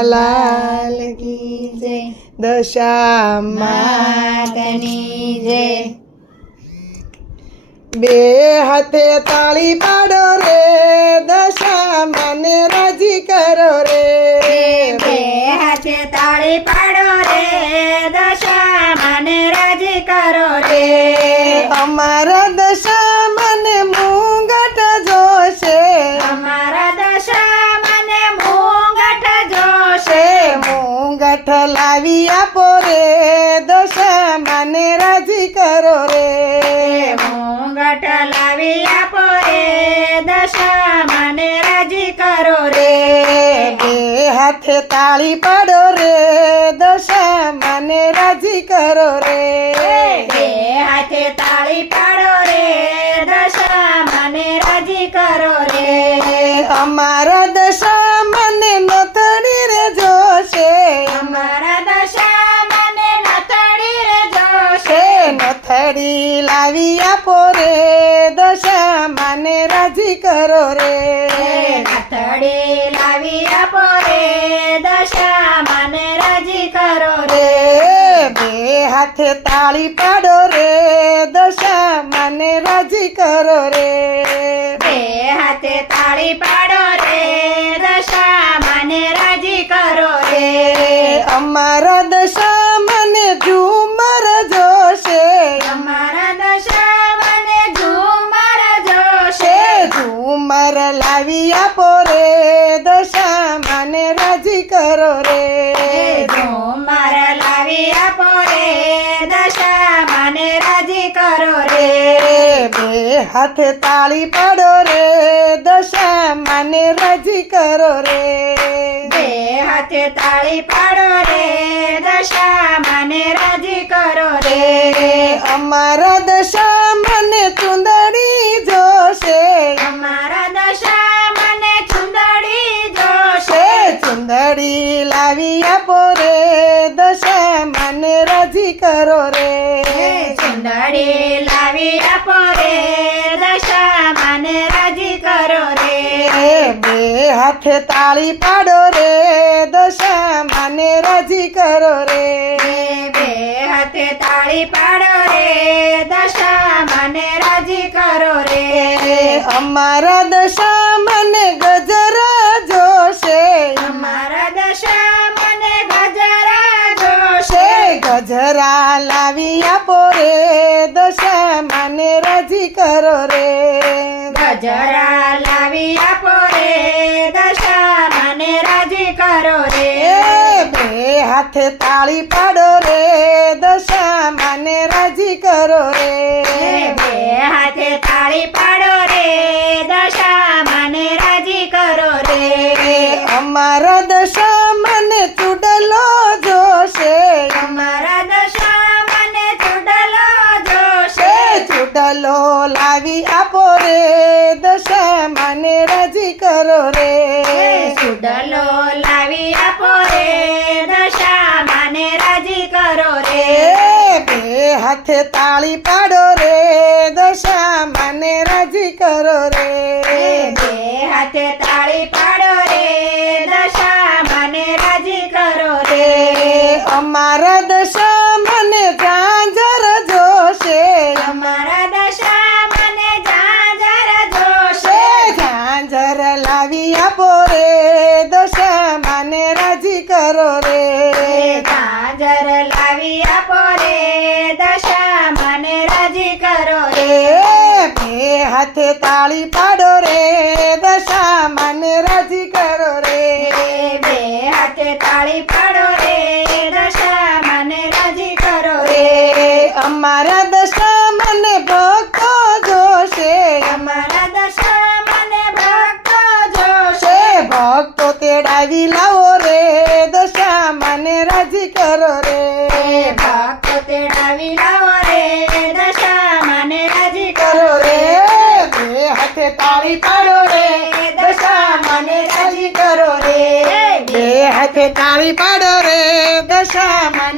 લાલ કી જય. દશા માતની જય. બે હાથે તાળી પાડો રે દશા મને રાજી કરો રે. બે હાથે તાળી પાડો રે દશા મને રાજી કરો રે. અમારા દશા મુંગટ લાવી આપો રે દશા મને રાજી કરો રે. મોંઘટ લાવી આપો રે દશા મને રાજી કરો રે. બે હાથે તાળી પાડો રે દશા મને રાજી કરો રે. આપો રે દશા મને રાજી કરો રે. નથડી લાવી આપો રે દશા મને રાજી કરો રે. રે બે હાથે તાળી પાડો રે દશા મને રાજી કરો રે. બે હાથે તાળી પાડો રે દશા મને રાજી કરો રે. અમારા રે ઝુમર લાવી આપો રે દશા મને રાજી કરો રે. રે બે હાથે તાળી પાડો રે દશા મને રાજી કરો રે. બે હાથે તાળી પાડો રે દશા મને રાજી કરો રે. અમારા દશા મને ચુંદડી જોશે. અમારા દશા મને ચુંદડી જોશે. ચુંદડી લાવી આપો રે દશા મને રાજી કરો રે. ચુંદડી લાવી આપો રે દશા મને રાજી કરો રે. બે હાથે તાળી પાડો રે દશા મને રાજી કરો રે. બે હાથે તાળી પાડો રે દશા મને રાજી કરો રે. અમારા દશા દશા મને રાજી કરો રે. ગજરા લાવી આપો રે દશા મને રાજી કરો રે. બે હાથે તાળી પાડો રે દશા મને રાજી કરો રે. બે હાથે તાળી પાડો રે દશા મને રાજી કરો રે. અમારા દશા મને ચૂડલો જોશે અમારા દશા મને ચૂડલો જોશે એ ચૂડલો લાવી આપો રે દશા મને રાજી કરો રે. ચૂડલો લાવી આપો રે દશા મને રાજી કરો રે. બે હાથે તાળી પાડો રે દશા મને રાજી કરો રે. બે હાથે તાળી પાડો રે દશા મને રાજી કરો રે. અમારા દશા લાવી આપો રે દશા માને રાજી કરો રે. ગાજર લાવી આપો રે દશા માને રાજી કરો રે. બે હાથે તાળી પાડો રે દશા માને રાજી કરો રે. બે હાથે તાળી તાળી પાડો રે દશામાં.